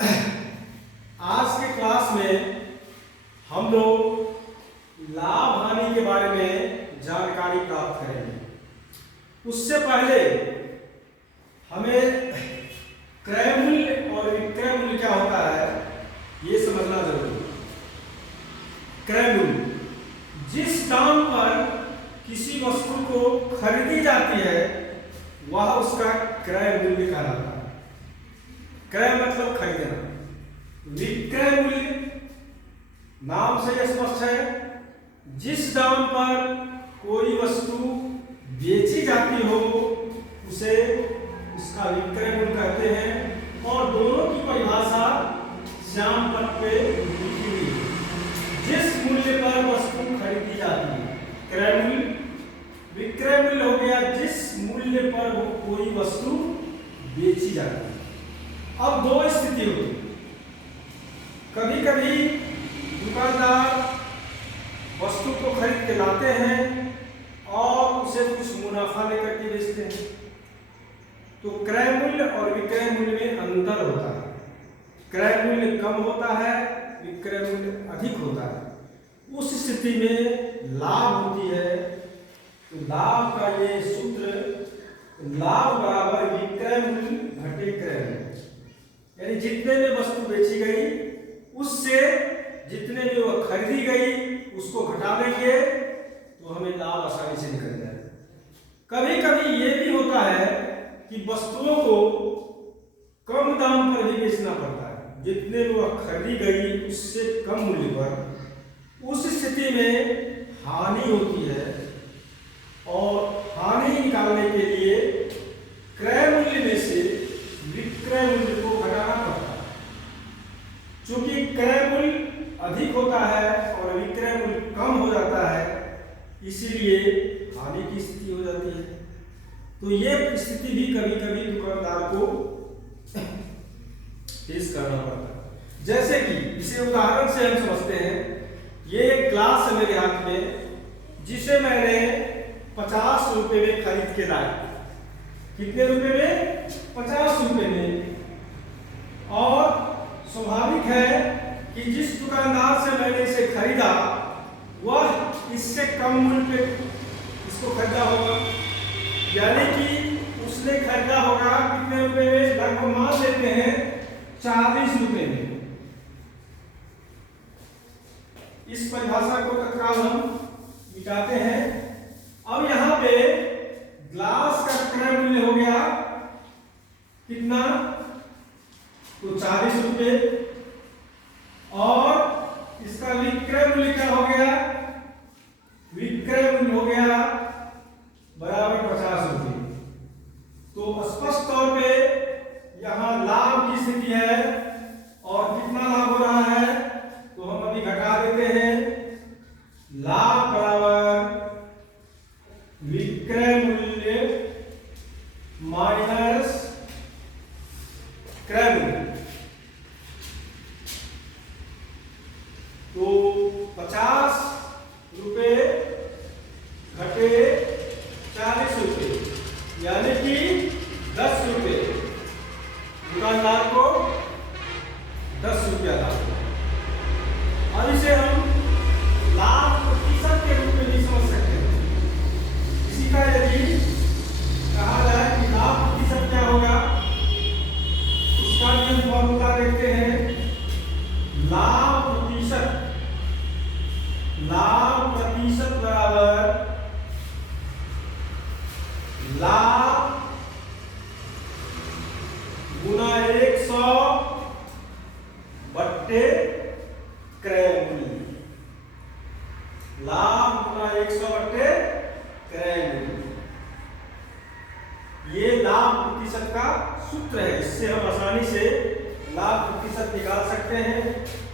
आज के क्लास में हम लोग लाभ हानि के बारे में जानकारी प्राप्त करेंगे। उससे पहले हमें क्रय मूल्य और विक्रय मूल्य क्या होता है ये समझना जरूरी है। क्रय मूल्य जिस दाम पर किसी वस्तु को खरीदी जाती है वह उसका क्रय मूल्य कहलाता है। क्रय मतलब खरीदना। विक्रय मूल्य नाम से यह स्पष्ट है, जिस दाम पर कोई वस्तु बेची जाती हो उसे उसका विक्रय मूल्य कहते हैं। और दोनों की परिभाषा श्याम पट्ट पे लिखी हुई है। जिस मूल्य पर वस्तु खरीदी जाती है क्रय मूल्य, विक्रय मूल्य हो गया जिस मूल्य पर वो कोई वस्तु बेची जाती है। अब दो स्थिति होती, कभी कभी दुकानदार वस्तु को खरीद के लाते हैं और उसे कुछ मुनाफा लेकर के बेचते हैं, तो क्रय मूल्य और विक्रय मूल्य में अंतर होता है। क्रय मूल्य कम होता है, विक्रय मूल्य अधिक होता है। उस स्थिति में लाभ होती है। तो लाभ का ये सूत्र, लाभ बराबर विक्रय मूल्य घटे क्रय मूल्य, यानी जितने में वस्तु बेची गई उससे जितने में वह खरीदी गई उसको घटा देंगे तो हमें लाभ आसानी से निकल जाए। कभी कभी ये भी होता है कि वस्तुओं को कम दाम पर भी बेचना पड़ता है, जितने में वह खरीदी गई उससे कम मूल्य पर। उस स्थिति में हानि होती है और हानि निकालने के लिए क्रय मूल्य में से विक्रय मूल्य को घटाना पड़ता है। चूंकि क्रय मूल्य अधिक होता है और विक्रय मूल्य कम हो जाता है, इसीलिए हानि की स्थिति हो जाती है। तो ये स्थिति भी कभी कभी दुकानदार को फेस करना पड़ता है। जैसे कि इसे उदाहरण से हम समझते हैं। ये एक ग्लास है मेरे हाथ में, जिसे मैंने 50 रुपए में खरीद के लाया। कितने रुपए में? 50 रुपए में। और स्वाभाविक है कि जिस दुकानदार से मैंने इसे खरीदा वह इससे कम मूल्य पे इसको खरीदा होगा, यानी कि उसने खरीदा होगा कितने रुपए में? लगभग मान लेते हैं 40 रुपए में। इस परिभाषा को तत्काल हम मिटाते हैं। अब यहाँ पे ग्लास का क्रय मूल्य हो गया कितना? तो 40 रुपए। और इसका विक्रय मूल्य क्या हो गया? विक्रय मूल्य हो गया बराबर 50 रुपए। तो स्पष्ट तौर पे यहाँ लाभ की स्थिति है और कितना लाभ हो रहा है तो हम अभी घटा देते हैं। लाभ बराबर विक्रय मूल्य माइनस क्रय मूल्य। तो 50 रुपए घटे 40 रुपए, यानी कि 10 रुपए। दुकानदार को 10 रुपया लाभ। अब इसे हम लाभ प्रतिशत के रूप में भी समझ सकते हैं। इसी का यदि कहा जाए कि लाभ प्रतिशत क्या होगा, उसका भी हम फॉर्मूला देखते हैं। लाभ